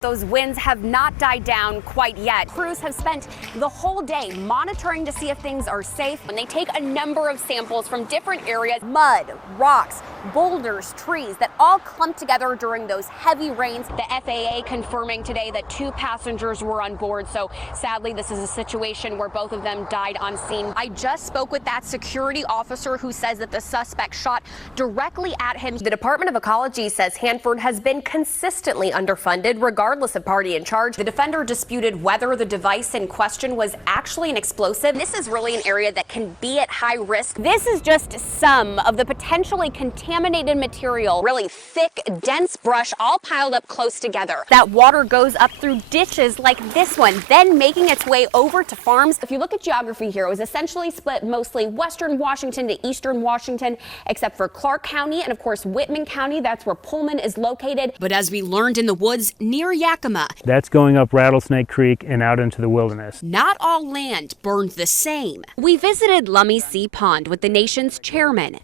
Those winds have not died down quite yet. Crews have spent the whole day monitoring to see if things are safe. And they take a number of samples from different areas, mud, rocks, boulders, trees that all clumped together during those heavy rains. The FAA confirming today that 2 passengers were on board. So sadly, this is a situation where both of them died on scene. I just spoke with that security officer who says that the suspect shot directly at him. The Department of Ecology says Hanford has been consistently underfunded regardless of party in charge. The defender disputed whether the device in question was actually an explosive. This is really an area that can be at high risk. This is just some of the potentially contaminated material. Really thick, dense brush all piled up close together. That water goes up through ditches like this one, then making its way over to farms. If you look at geography here, it was essentially split mostly western Washington to eastern Washington, except for Clark County and of course Whitman County. That's where Pullman is located. But as we learned in the woods near Yakima, that's going up Rattlesnake Creek and out into the wilderness. Not all land burned the same. We visited Lummi Sea Pond with the nation's chairman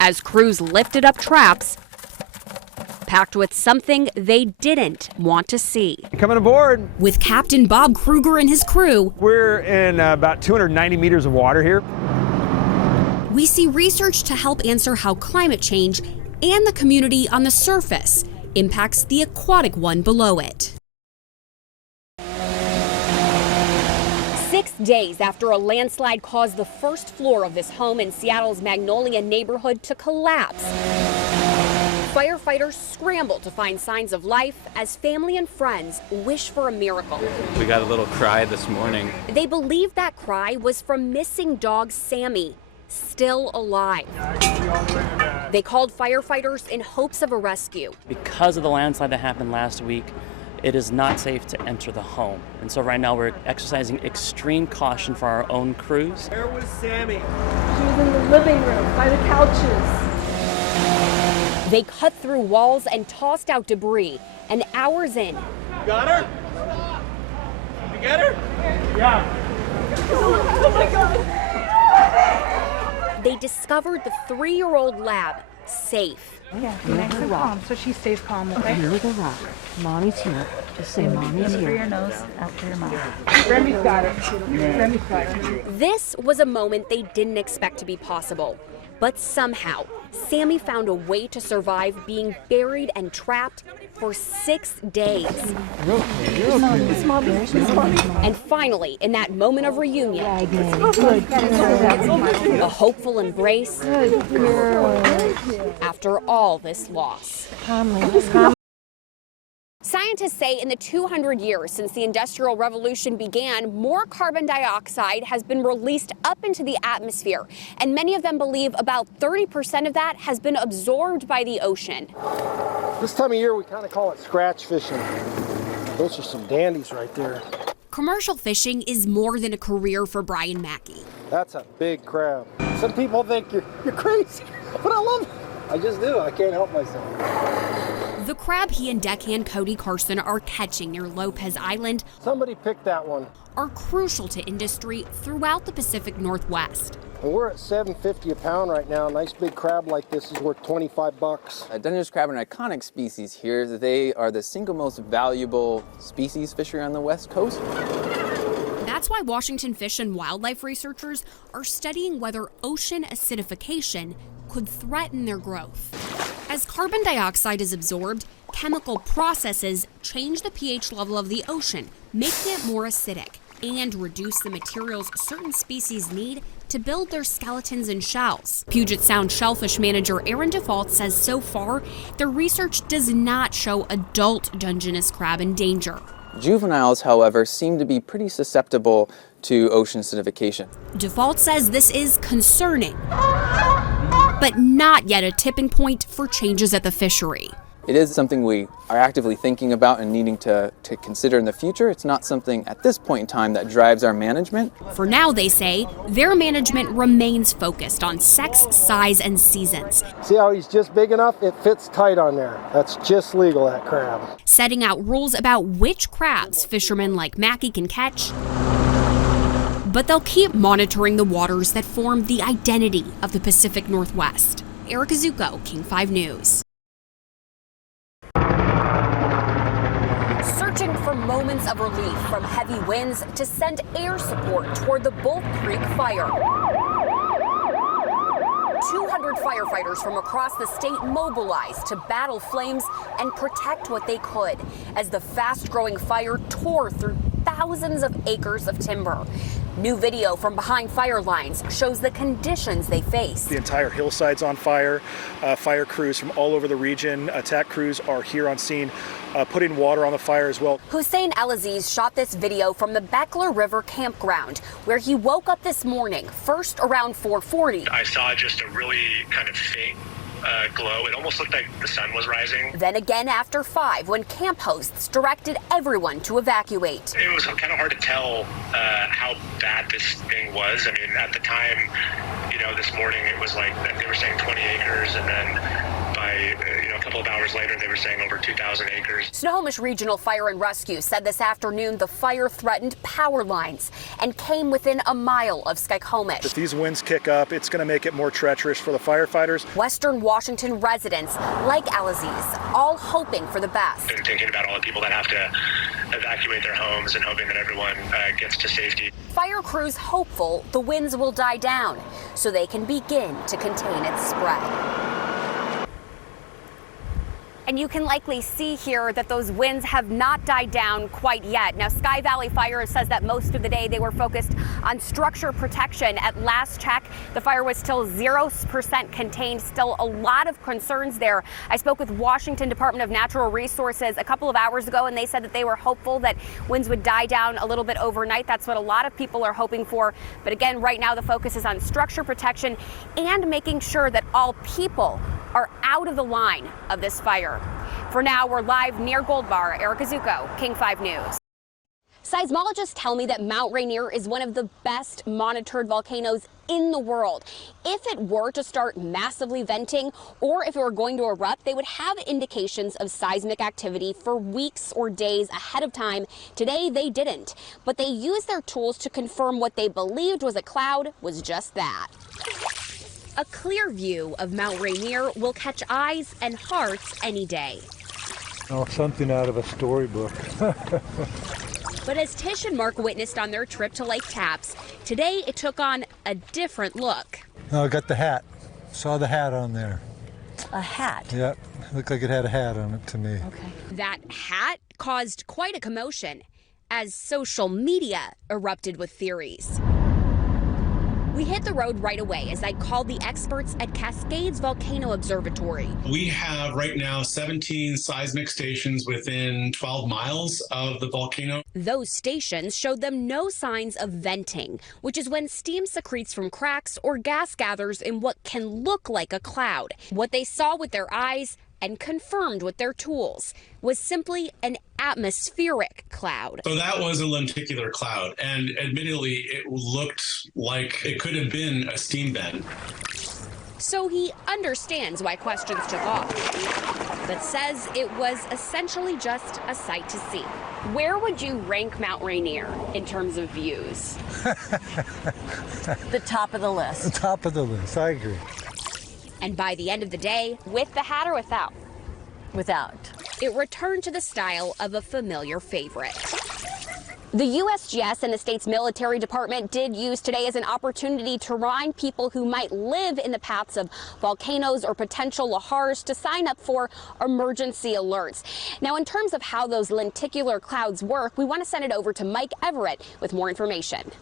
as crews lifted up traps packed with something they didn't want to see. Coming aboard with Captain Bob Kruger and his crew. We're in about 290 meters of water here. We see research to help answer how climate change and the community on the surface impacts the aquatic one below it. 6 days after a landslide caused the first floor of this home in Seattle's Magnolia neighborhood to collapse, firefighters scramble to find signs of life as family and friends wish for a miracle. We got a little cry this morning. They believe that cry was from missing dog Sammy, still alive. They called firefighters in hopes of a rescue. Because of the landslide that happened last week, it is not safe to enter the home. And so right now we're exercising extreme caution for our own crews. Where was Sammy? She was in the living room by the couches. They cut through walls and tossed out debris. And hours in, you got her? You get her? Yeah. Oh my God. they discovered the 3-year-old lab safe. Yeah, be nice and calm, so she stays calm, okay? Here with a rock. Mommy's here. Just say mommy's In here. through your nose, out through your mouth. Remy's got it. Remy's got it. This was a moment they didn't expect to be possible. But somehow, Sammy found a way to survive being buried and trapped for 6 days. It's mommy. And finally, in that moment of reunion, a hopeful embrace after all this loss. Scientists say in the 200 years since the Industrial Revolution began, more carbon dioxide has been released up into the atmosphere, and many of them believe about 30% of that has been absorbed by the ocean. This time of year, we kind of call it scratch fishing. Those are some dandies right there. Commercial fishing is more than a career for Brian Mackey. That's a big crab. Some people think you're crazy, but I love it. I just do. I can't help myself. The crab he and deckhand Cody Carson are catching near Lopez Island, Somebody picked that one. are crucial to industry throughout the Pacific Northwest. And we're at $7.50 a pound right now. A nice big crab like this is worth $25. Dungeness crab are an iconic species here. They are the single most valuable species fishery on the West Coast. That's why Washington Fish and Wildlife researchers are studying whether ocean acidification could threaten their growth. As carbon dioxide is absorbed, chemical processes change the pH level of the ocean, making it more acidic, and reduce the materials certain species need to build their skeletons and shells. Puget Sound shellfish manager Aaron Default says so far, their research does not show adult Dungeness crab in danger. Juveniles, however, seem to be pretty susceptible to ocean acidification. Default says this is concerning, but not yet a tipping point for changes at the fishery. It is something we are actively thinking about and needing to consider in the future. It's not something at this point in time that drives our management. For now, they say, their management remains focused on sex, size, and seasons. See how he's just big enough? It fits tight on there. That's just legal, that crab. Setting out rules about which crabs fishermen like Mackey can catch. But they'll keep monitoring the waters that form the identity of the Pacific Northwest. Erica Zucco, King 5 News. searching for moments of relief from heavy winds to send air support toward the Bull Creek fire. 200 firefighters from across the state mobilized to battle flames and protect what they could as the fast-growing fire tore through thousands of acres of timber. New video from behind fire lines shows the conditions they faced. The entire hillside's on fire. Fire crews from all over the region, attack crews are here on scene, putting water on the fire as well. Hussein El-Aziz shot this video from the Beckler River campground, where he woke up this morning, first around 4:40. I saw just a really kind of faint glow. It almost looked like the sun was rising. Then again after 5, when camp hosts directed everyone to evacuate. It was kind of hard to tell how bad this thing was. I mean, at the time, this morning it was like they were saying 20 acres, and then by a couple of hours later they were saying over 2,000 acres. Snohomish Regional Fire and Rescue said this afternoon the fire threatened power lines and came within a mile of Skykomish. If these winds kick up, it's going to make it more treacherous for the firefighters. Western Washington residents, like El-Aziz, all hoping for the best. And thinking about all the people that have to evacuate their homes and hoping that everyone gets to safety. Fire crews hopeful the winds will die down so they can begin to contain its spread. And you can likely see here that those winds have not died down quite yet. Now, Sky Valley Fire says that most of the day they were focused on structure protection. At last check, the fire was still 0% contained, still a lot of concerns there. I spoke with Washington Department of Natural Resources a couple of hours ago, and they said that they were hopeful that winds would die down a little bit overnight. That's what a lot of people are hoping for. But again, right now the focus is on structure protection and making sure that all people are out of the line of this fire. For now, we're live near Gold Bar. Erica Zucco, King 5 News. Seismologists tell me that Mount Rainier is one of the best monitored volcanoes in the world. If it were to start massively venting or if it were going to erupt, they would have indications of seismic activity for weeks or days ahead of time. Today, they didn't, but they used their tools to confirm what they believed was a cloud was just that. A clear view of Mount Rainier will catch eyes and hearts any day. Oh, something out of a storybook. But as Tish and Mark witnessed on their trip to Lake Tapps, today it took on a different look. Oh, I got the hat. Saw the hat on there. A hat? Yep, looked like it had a hat on it to me. Okay. That hat caused quite a commotion as social media erupted with theories. We hit the road right away as I called the experts at Cascades Volcano Observatory. We have right now 17 seismic stations within 12 miles of the volcano. Those stations showed them no signs of venting, which is when steam secretes from cracks or gas gathers in what can look like a cloud. What they saw with their eyes and confirmed with their tools was simply an atmospheric cloud. So that was a lenticular cloud, and admittedly it looked like it could have been a steam vent. So he understands why questions took off, but says it was essentially just a sight to see. Where would you rank Mount Rainier in terms of views? The top of the list. The top of the list, I agree. And by the end of the day, with the hat or without? Without. It returned to the style of a familiar favorite. The USGS and the state's military department did use today as an opportunity to remind people who might live in the paths of volcanoes or potential lahars to sign up for emergency alerts. Now, in terms of how those lenticular clouds work, we want to send it over to Mike Everett with more information.